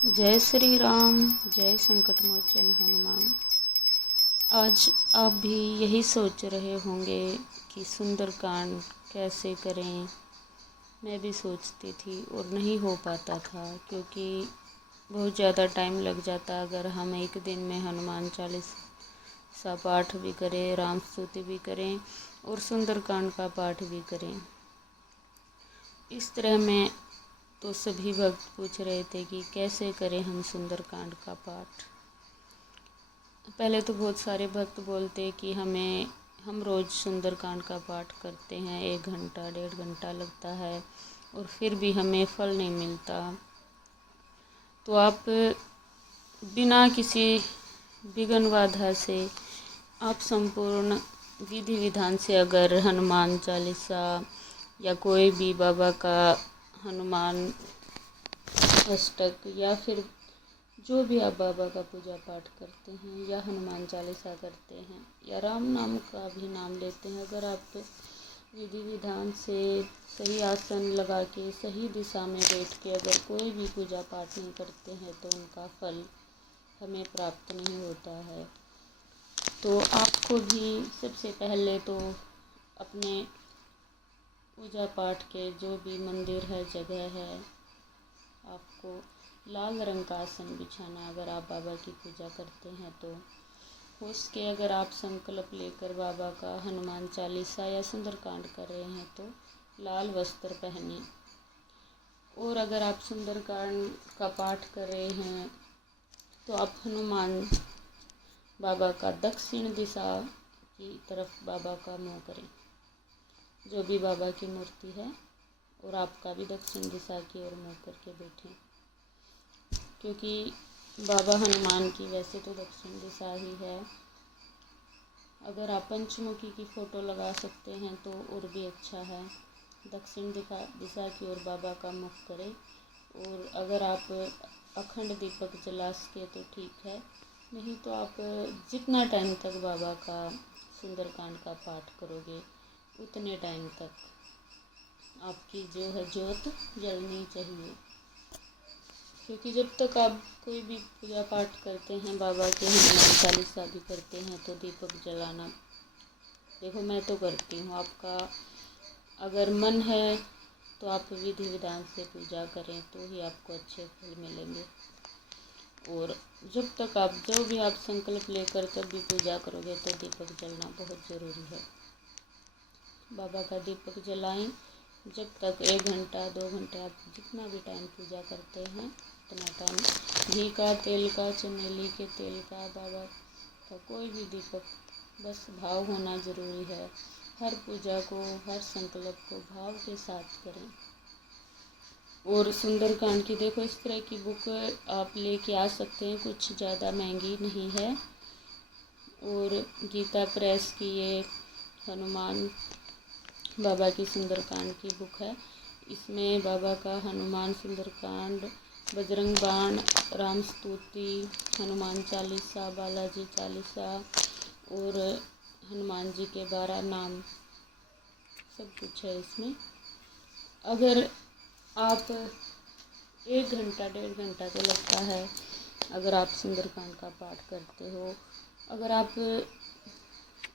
जय श्री राम, जय संकट मोचन हनुमान। आज आप भी यही सोच रहे होंगे कि सुंदरकांड कैसे करें। मैं भी सोचती थी और नहीं हो पाता था क्योंकि बहुत ज़्यादा टाइम लग जाता अगर हम एक दिन में हनुमान चालीसा पाठ भी करें, राम स्तुति भी करें और सुंदरकांड का पाठ भी करें। इस तरह में तो सभी भक्त पूछ रहे थे कि कैसे करें हम सुंदरकांड का पाठ। पहले तो बहुत सारे भक्त बोलते कि हम रोज़ सुंदरकांड का पाठ करते हैं, 1 घंटा 1.5 घंटा लगता है और फिर भी हमें फल नहीं मिलता। तो आप बिना किसी विघ्न बाधा से आप संपूर्ण विधि विधान से अगर हनुमान चालीसा या कोई भी बाबा का हनुमान अष्टक या फिर जो भी आप बाबा का पूजा पाठ करते हैं या हनुमान चालीसा करते हैं या राम नाम का भी नाम लेते हैं, अगर आप विधि विधान से सही आसन लगा के सही दिशा में बैठ के अगर कोई भी पूजा पाठ नहीं करते हैं तो उनका फल हमें प्राप्त नहीं होता है। तो आपको भी सबसे पहले तो अपने पूजा पाठ के जो भी मंदिर है, जगह है, आपको लाल रंग का आसन बिछाना। अगर आप बाबा की पूजा करते हैं तो हो सके अगर आप संकल्प लेकर बाबा का हनुमान चालीसा या सुंदरकांड कर रहे हैं तो लाल वस्त्र पहने। और अगर आप सुंदरकांड का पाठ कर रहे हैं तो आप हनुमान बाबा का दक्षिण दिशा की तरफ बाबा का मुँह करें, जो भी बाबा की मूर्ति है, और आपका भी दक्षिण दिशा की ओर मुँह करके बैठें, क्योंकि बाबा हनुमान की वैसे तो दक्षिण दिशा ही है। अगर आप पंचमुखी की फ़ोटो लगा सकते हैं तो और भी अच्छा है। दक्षिण दिशा की ओर बाबा का मुख करें। और अगर आप अखंड दीपक जला सके तो ठीक है, नहीं तो आप जितना टाइम तक बाबा का सुंदरकांड का पाठ करोगे उतने टाइम तक आपकी जो है ज्योत जलनी चाहिए। क्योंकि जब तक आप कोई भी पूजा पाठ करते हैं, बाबा के हनुमान चालीसा भी करते हैं, तो दीपक जलाना, देखो मैं तो करती हूँ, आपका अगर मन है तो आप विधि विधान से पूजा करें तो ही आपको अच्छे फल मिलेंगे। और जब तक आप जो भी आप संकल्प लेकर तब भी पूजा करोगे तो दीपक जलना बहुत ज़रूरी है। बाबा का दीपक जलाएं, जब तक 1 घंटा 2 घंटे आप जितना भी टाइम पूजा करते हैं उतना टाइम घी का, तेल का, चमेली के तेल का, बाबा का कोई भी दीपक, बस भाव होना ज़रूरी है। हर पूजा को, हर संकल्प को भाव के साथ करें। और सुंदरकांड की देखो इस तरह की बुक आप लेके आ सकते हैं, कुछ ज़्यादा महंगी नहीं है। और गीता प्रेस की ये हनुमान बाबा की सुंदरकांड की बुक है। इसमें बाबा का हनुमान सुंदरकांड, बजरंग बाण, राम स्तुति, हनुमान चालीसा, बालाजी चालीसा और हनुमान जी के 12 नाम, सब कुछ है इसमें। अगर आप 1 घंटा 1.5 घंटा तो लगता है अगर आप सुंदरकांड का पाठ करते हो। अगर आप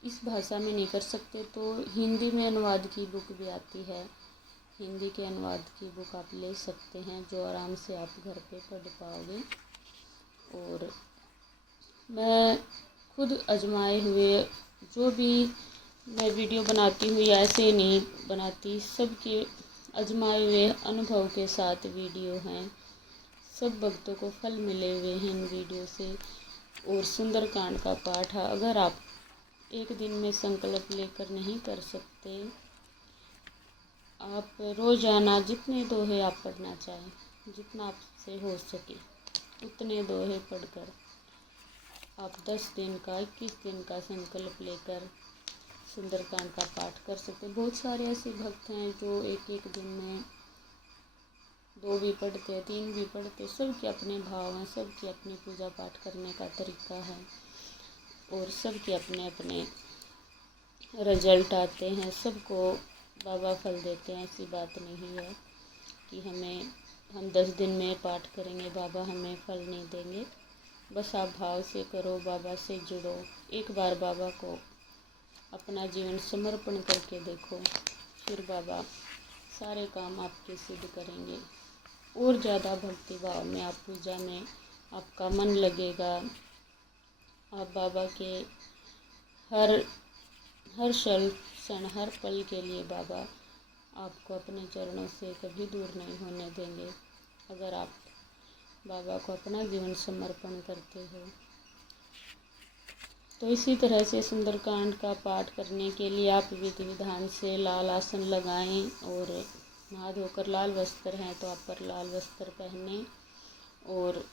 इस भाषा में नहीं कर सकते तो हिंदी में अनुवाद की बुक भी आती है, हिंदी के अनुवाद की बुक आप ले सकते हैं, जो आराम से आप घर पे पढ़ पाओगे। और मैं खुद आजमाए हुए जो भी मैं वीडियो बनाती हूँ या ऐसे नहीं बनाती, सबके आजमाए हुए अनुभव के साथ वीडियो हैं। सब भक्तों को फल मिले हुए हैं इन वीडियो से। और सुंदरकांड का पाठ अगर आप एक दिन में संकल्प लेकर नहीं कर सकते, आप रोज़ाना जितने दोहे आप पढ़ना चाहें, जितना आपसे हो सके उतने दोहे पढ़कर आप 10 दिन का, 21 दिन का संकल्प लेकर सुंदरकांड का पाठ कर सकते। बहुत सारे ऐसे भक्त हैं जो एक दिन में 2 भी पढ़ते, 3 भी पढ़ते, सबके अपने भाव हैं, सबके अपनी पूजा पाठ करने का तरीका है और सबके अपने अपने रिजल्ट आते हैं। सबको बाबा फल देते हैं, ऐसी बात नहीं है कि हमें हम 10 दिन में पाठ करेंगे बाबा हमें फल नहीं देंगे। बस आप भाव से करो, बाबा से जुड़ो, एक बार बाबा को अपना जीवन समर्पण करके देखो, फिर बाबा सारे काम आपके सिद्ध करेंगे। और ज़्यादा भक्ति भाव में आप पूजा में आपका मन लगेगा। आप बाबा के हर हर क्षण हर पल के लिए बाबा आपको अपने चरणों से कभी दूर नहीं होने देंगे, अगर आप बाबा को अपना जीवन समर्पण करते हो। तो इसी तरह से सुंदरकांड का पाठ करने के लिए आप विधि विधान से लाल आसन लगाएं और नहा धोकर लाल वस्त्र हैं तो आप पर लाल वस्त्र पहने और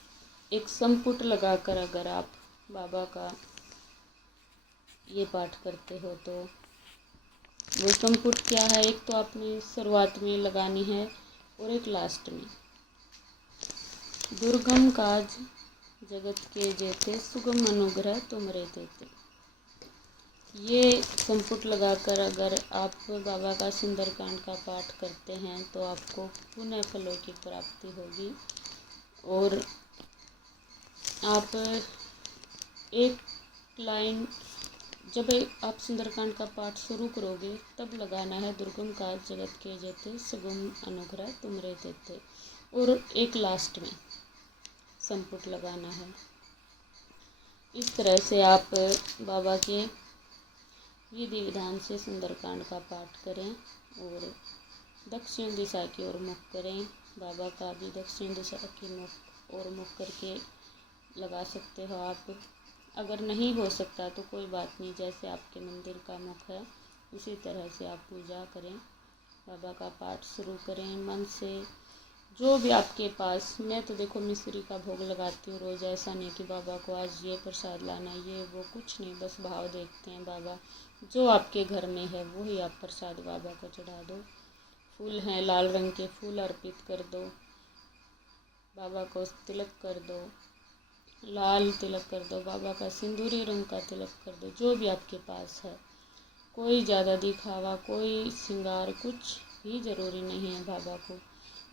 एक संपुट लगाकर अगर आप बाबा का ये पाठ करते हो तो वो संपुट क्या है, एक तो आपने शुरुआत में लगानी है और एक लास्ट में। दुर्गम काज जगत के जेते, सुगम अनुग्रह तुमरे देते। ये संपुट लगाकर अगर आप बाबा का सुंदरकांड का पाठ करते हैं तो आपको पुण्य फलों की प्राप्ति होगी। और आप एक लाइन जब आप सुंदरकांड का पाठ शुरू करोगे तब लगाना है, दुर्गम काज जगत के जेते, सुगम अनुग्रह तुमरे देते, और एक लास्ट में संपुट लगाना है। इस तरह से आप बाबा के विधि विधान से सुंदरकांड का पाठ करें और दक्षिण दिशा की ओर मुख करें। बाबा का भी दक्षिण दिशा की ओर मुख करके लगा सकते हो आप। अगर नहीं हो सकता तो कोई बात नहीं, जैसे आपके मंदिर का मुख है उसी तरह से आप पूजा करें, बाबा का पाठ शुरू करें मन से। जो भी आपके पास, मैं तो देखो मिश्री का भोग लगाती हूँ रोज़, ऐसा नहीं कि बाबा को आज ये प्रसाद लाना ये वो, कुछ नहीं, बस भाव देखते हैं बाबा जो आपके घर में है वही आप प्रसाद बाबा को चढ़ा दो। फूल हैं लाल रंग के, फूल अर्पित कर दो, बाबा को तिलक कर दो, लाल तिलक कर दो, बाबा का सिंदूरी रंग का तिलक कर दो, जो भी आपके पास है। कोई ज़्यादा दिखावा, कोई श्रृंगार कुछ भी ज़रूरी नहीं है बाबा को।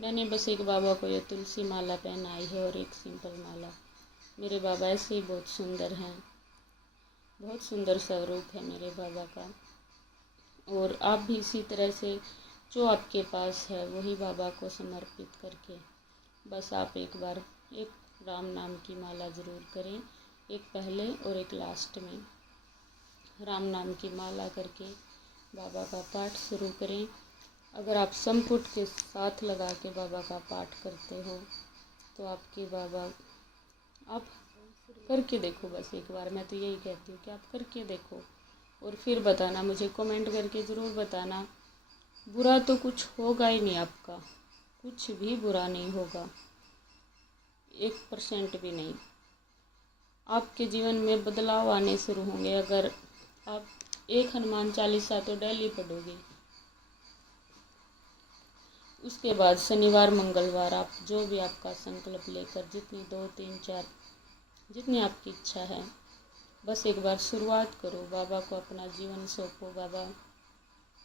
मैंने बस एक बाबा को ये तुलसी माला पहनाई है और एक सिंपल माला। मेरे बाबा ऐसे ही बहुत सुंदर हैं, बहुत सुंदर स्वरूप है मेरे बाबा का। और आप भी इसी तरह से जो आपके पास है वही बाबा को समर्पित करके बस आप एक बार एक राम नाम की माला ज़रूर करें, एक पहले और एक लास्ट में राम नाम की माला करके बाबा का पाठ शुरू करें। अगर आप संपुट के साथ लगा के बाबा का पाठ करते हो तो आपके बाबा, आप करके देखो बस एक बार, मैं तो यही कहती हूँ कि आप करके देखो और फिर बताना, मुझे कमेंट करके ज़रूर बताना। बुरा तो कुछ होगा ही नहीं, आपका कुछ भी बुरा नहीं होगा, 1% भी नहीं। आपके जीवन में बदलाव आने शुरू होंगे अगर आप एक हनुमान चालीसा तो डेली पढ़ोगे। उसके बाद शनिवार मंगलवार आप जो भी आपका संकल्प लेकर जितनी 2 3 4 जितनी आपकी इच्छा है बस एक बार शुरुआत करो, बाबा को अपना जीवन सौंपो। बाबा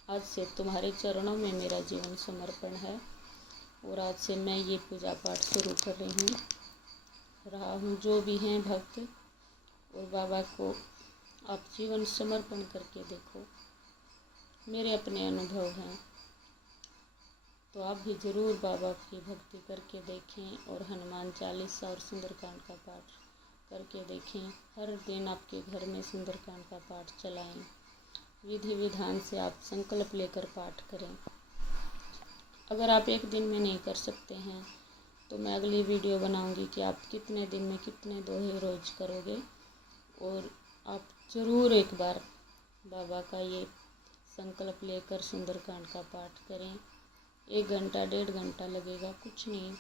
आज से तुम्हारे चरणों में मेरा जीवन समर्पण है और आज से मैं ये पूजा पाठ शुरू कर रहा हूँ। जो भी हैं भक्त और बाबा को आप जीवन समर्पण करके देखो, मेरे अपने अनुभव हैं, तो आप भी ज़रूर बाबा की भक्ति करके देखें और हनुमान चालीसा और सुंदरकांड का पाठ करके देखें। हर दिन आपके घर में सुंदरकांड का पाठ चलाएं, विधि विधान से आप संकल्प लेकर पाठ करें। अगर आप एक दिन में नहीं कर सकते हैं तो मैं अगली वीडियो बनाऊंगी कि आप कितने दिन में कितने दोहे रोज करोगे। और आप ज़रूर एक बार बाबा का ये संकल्प लेकर सुंदरकांड का पाठ करें। 1 घंटा 1.5 घंटा लगेगा, कुछ नहीं।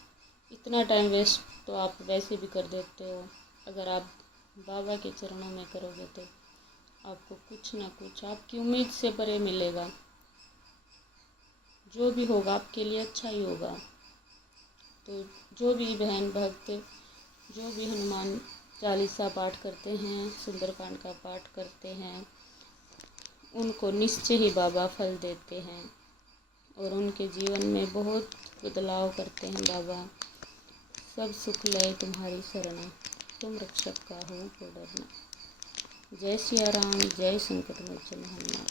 इतना टाइम वेस्ट तो आप वैसे भी कर देते हो, अगर आप बाबा के चरणों में करोगे तो आपको कुछ ना कुछ आपकी उम्मीद से परे मिलेगा। जो भी होगा आपके लिए अच्छा ही होगा। तो जो भी बहन भक्त जो भी हनुमान चालीसा पाठ करते हैं, सुंदरकांड का पाठ करते हैं, उनको निश्चय ही बाबा फल देते हैं। और उनके जीवन में बहुत बदलाव करते हैं बाबा। सब सुख लय तुम्हारी शरणा, तुम रक्षक का हो को डरना। जय सिया राम, जय संकट मोचन हनुमान।